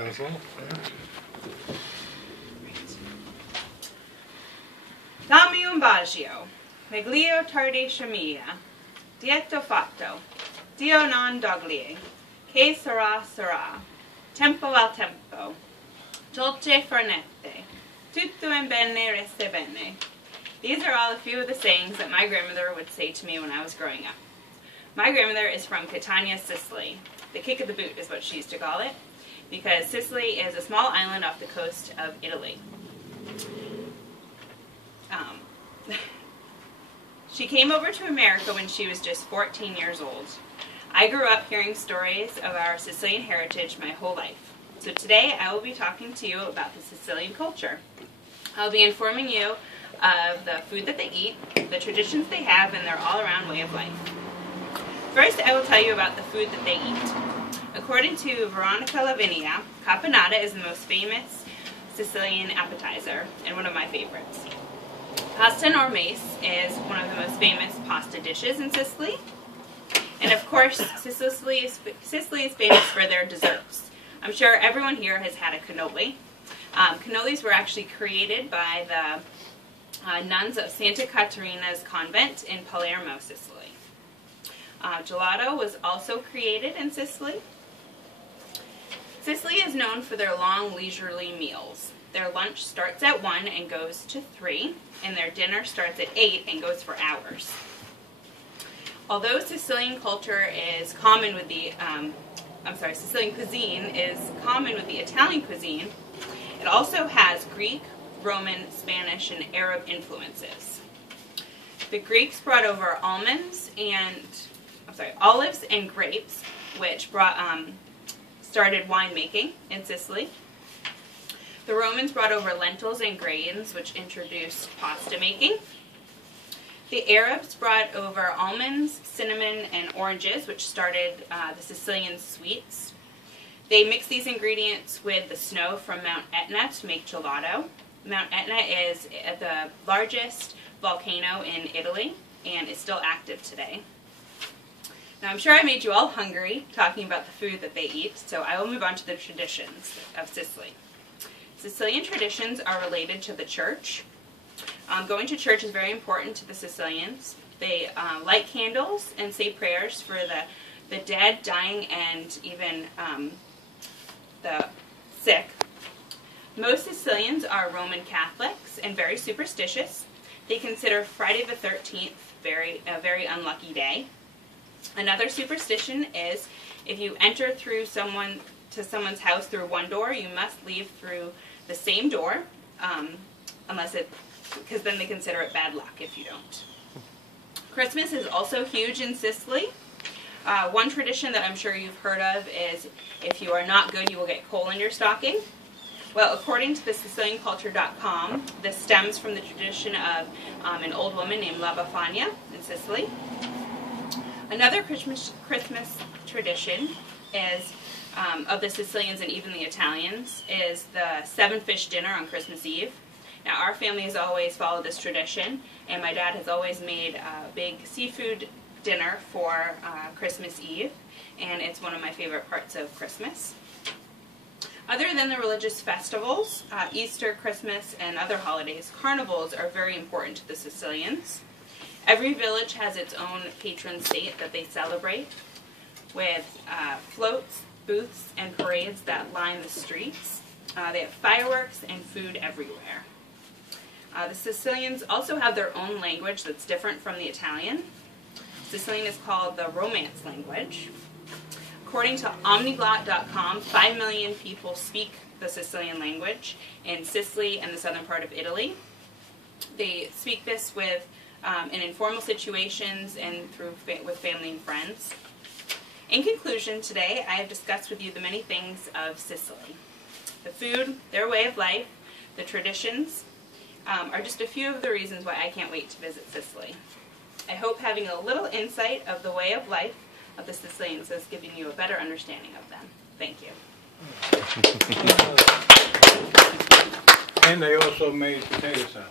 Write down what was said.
Council. Dammi un bacio, meglio tardi che mia, dietro fatto, Dio non doglie, che sarà sarà, tempo al tempo, dolce fornette, tutto in bene resta bene. These are all a few of the sayings that my grandmother would say to me when I was growing up. My grandmother is from Catania, Sicily. The kick of the boot is what she used to call it, because Sicily is a small island off the coast of Italy. She came over to America when she was just 14 years old. I grew up hearing stories of our Sicilian heritage my whole life. So today I will be talking to you about the Sicilian culture. I'll be informing you of the food that they eat, the traditions they have, and their all-around way of life. First, I will tell you about the food that they eat. According to Veronica Lavinia, caponata is the most famous Sicilian appetizer and one of my favorites. Pasta normese is one of the most famous pasta dishes in Sicily. And of course, Sicily is famous for their desserts. I'm sure everyone here has had a cannoli. Cannolis were actually created by the nuns of Santa Caterina's convent in Palermo, Sicily. Gelato was also created in Sicily. Sicily is known for their long, leisurely meals. Their lunch starts at 1 and goes to 3, and their dinner starts at 8 and goes for hours. Although Sicilian culture is common with the, Sicilian cuisine is common with the Italian cuisine, it also has Greek, Roman, Spanish, and Arab influences. The Greeks brought over olives and grapes, which started winemaking in Sicily. The Romans brought over lentils and grains, which introduced pasta making. The Arabs brought over almonds, cinnamon, and oranges, which started the Sicilian sweets. They mixed these ingredients with the snow from Mount Etna to make gelato. Mount Etna is the largest volcano in Italy and is still active today. Now, I'm sure I made you all hungry talking about the food that they eat, so I will move on to the traditions of Sicily. Sicilian traditions are related to the church. Going to church is very important to the Sicilians. They light candles and say prayers for the dead, dying, and even the sick. Most Sicilians are Roman Catholics and very superstitious. They consider Friday the 13th a very unlucky day. Another superstition is if you enter through someone's house through one door, you must leave through the same door, because then they consider it bad luck if you don't. Christmas is also huge in Sicily. One tradition that I'm sure you've heard of is if you are not good, you will get coal in your stocking. Well, according to the SicilianCulture.com, this stems from the tradition of an old woman named La Befana in Sicily. Another Christmas tradition is of the Sicilians and even the Italians is the 7-fish dinner on Christmas Eve. Now, our family has always followed this tradition, and my dad has always made a big seafood dinner for Christmas Eve, and it's one of my favorite parts of Christmas. Other than the religious festivals, Easter, Christmas, and other holidays, carnivals are very important to the Sicilians. Every village has its own patron saint that they celebrate, with floats, booths, and parades that line the streets. They have fireworks and food everywhere. The Sicilians also have their own language that's different from the Italian. Sicilian is called the Romance language. According to omniglot.com, 5 million people speak the Sicilian language in Sicily and the southern part of Italy. They speak this in informal situations and with family and friends. In conclusion, today I have discussed with you the many things of Sicily. The food, their way of life, the traditions are just a few of the reasons why I can't wait to visit Sicily. I hope having a little insight of the way of life of the Sicilians has given you a better understanding of them. Thank you. And they also made potato salad.